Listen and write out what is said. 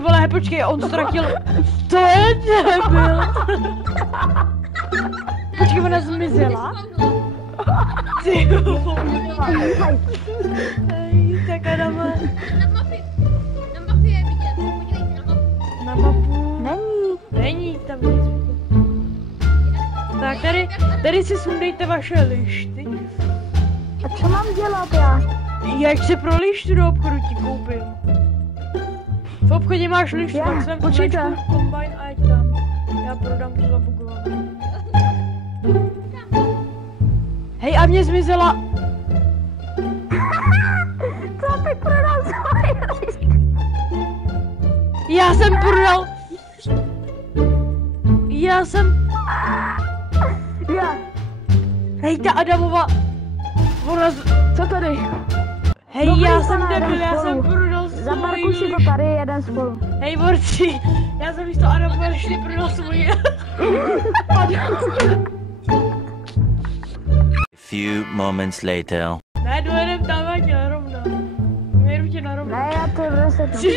Ty vole, počkej, on ztratil. To je debil. Počkej, ona zmizela. Ty vole. Tak Adama. Na mapě je vidět, podívejte na mapu. Na mapu. Není. Není tam nic vidět. Tak tady si sundejte vaše lišty. A co mám dělat já? Jak se pro lištu do obchodu ti koupím? V obchodě máš lištu, Já, tak jsem počítám. kombajn a ať tam. Já prodám to zabugované. Hej, a mě zmizela. Co bych prodal svoje lišty? Já jsem prodal. Já jsem. Já. Hej, ta Adamova. Ona Co tady? Hej, Dobrý, já jsem pane, debil, jeden já jsem spolu. prodal Zaparkuj si svoji. to tady, jeden spolu. Hej, borci, já jsem místo Adamova lišty prodal svoji. Few moments later. Ne, dojedem tam, ať rovno. Jedu tě na rovno. Ne, já to 10. Jsi